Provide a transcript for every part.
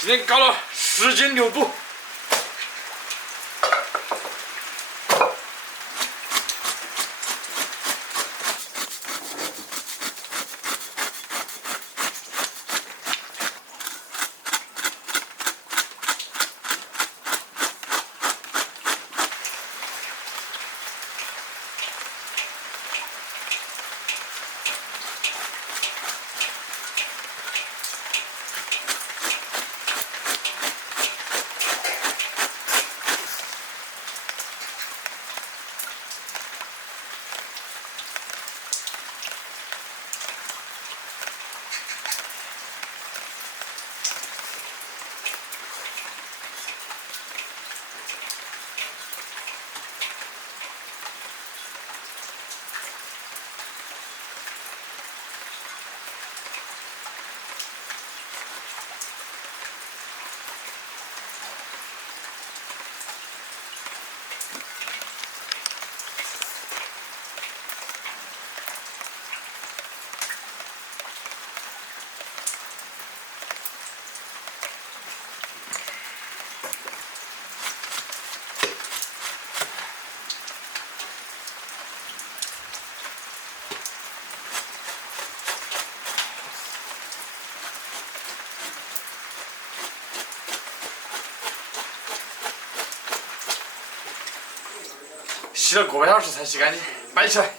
今天搞了10斤牛肚。 洗了个半小时才洗干净，摆起来。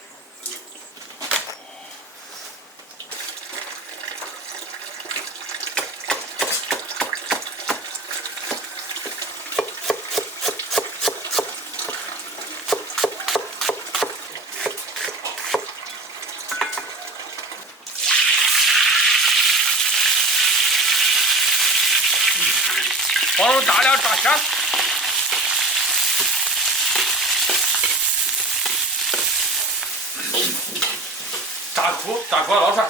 放入大料炸香。 炸锅捞出来，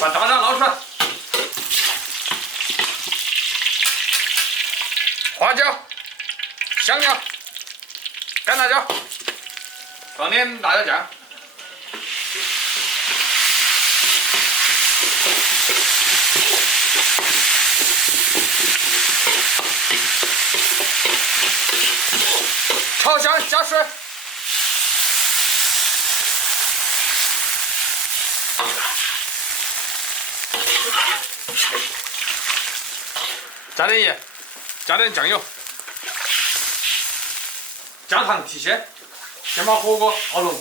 把大料捞出来。 花椒、香料、干辣椒，放点辣椒酱，炒香加水，加点盐。 加点酱油，加糖提鲜，先把火锅熬浓。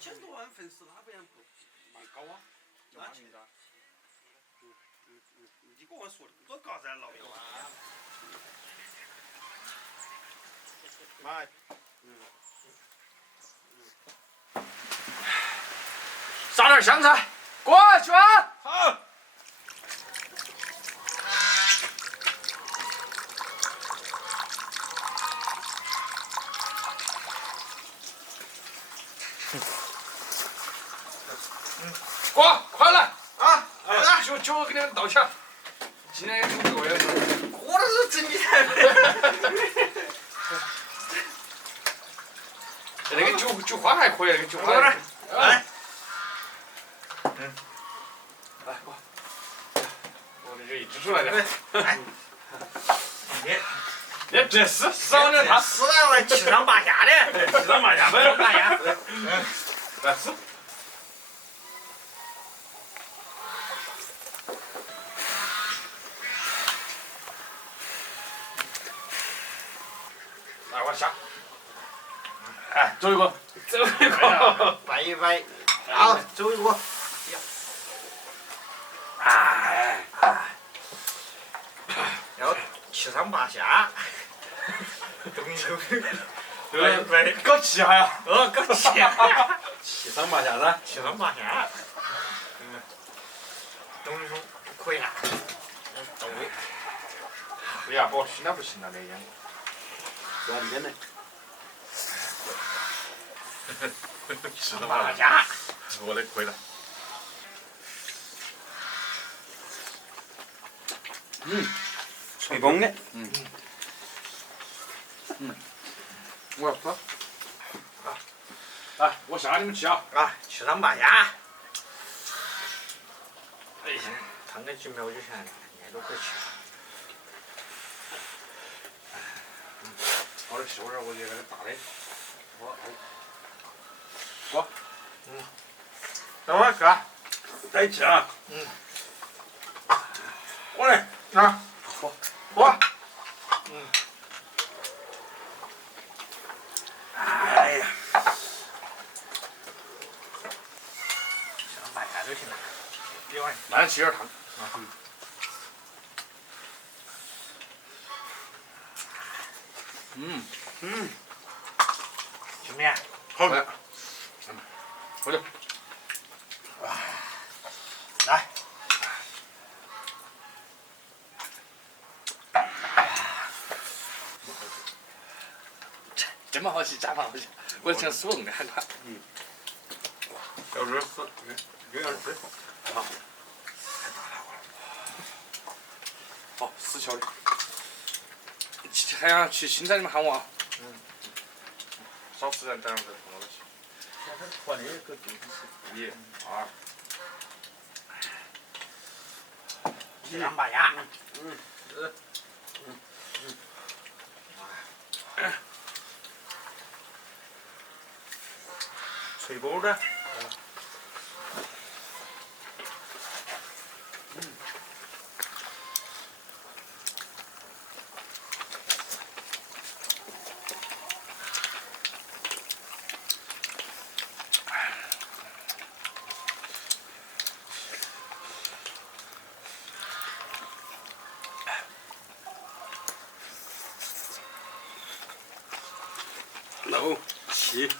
1000多万粉丝，他不然不蛮高啊？那去的。你跟我说的多高噻，老友啊！妈，撒点香菜，过去吧。好。过，快来啊！来，酒给你们倒起来。今天有各位，我都是整你才。那个酒花还可以，那个酒花。来。来过。我这就一直出来的。来。你这是少点他。是啊，我七上八下的。七上八下，八下。来吃。下。哎，走一个。走一个，摆一摆，好，走一个。哎，要七上八下，对，搞气哈呀！搞气，七上八下噻。七上八下，动一动可以了，到位。不要，我熏的不行了，那烟。是吧？点的。七上八下，我的可以了。脆崩的。我要吃。来，我下你们去啊！啊，七上八下。哎呀，烫个几秒就行了，挨都可以吃。好的，吃会儿，我觉得那个大的。等会儿哥，在一起啊。我来啊！我。哎呀，七上八下就行了，别玩。慢点吃点汤。行不行？好来。回去。来。这么好吃，假好吃，我想手动的很快。小日子，有点水。好，死翘的。还想去青菜里面喊我啊？少吃点，等会儿再碰到起。团的个肚子是。 1、2。七上八下。脆包的。6、7。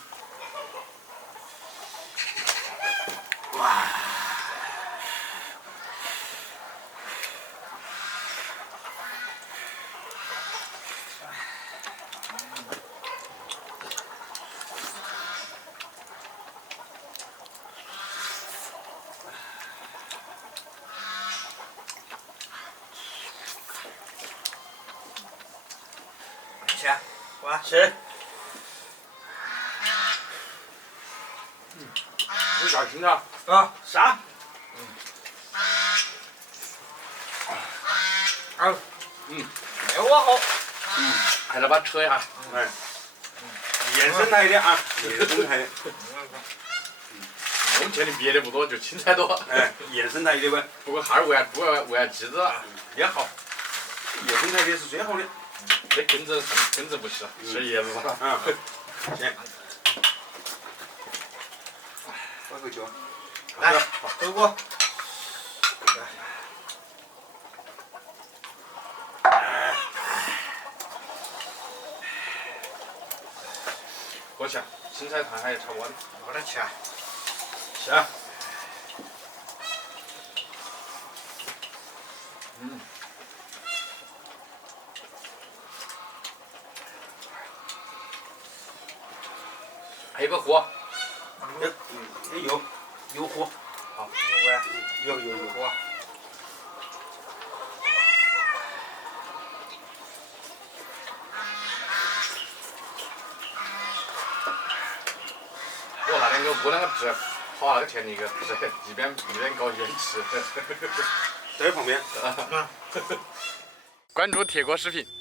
去，我去。有啥青菜？啊，啥？好。没我好。还得把它扯一下。哎。原生态的啊，原生态的。我们田里别的不多，就青菜多。哎，原生态的呗。不过哈儿喂下鸡子也好。原生态的是最好的。这根子不细，吃叶子上。啊。行。快回去啊。来，走过。过去啊，青菜汤还差不多的。我来吃啊。去啊。还有个锅。有火。好，有火。我那两个屋那个皮，好那个田里个皮，一边搞一边吃。在旁边。关注铁锅视频。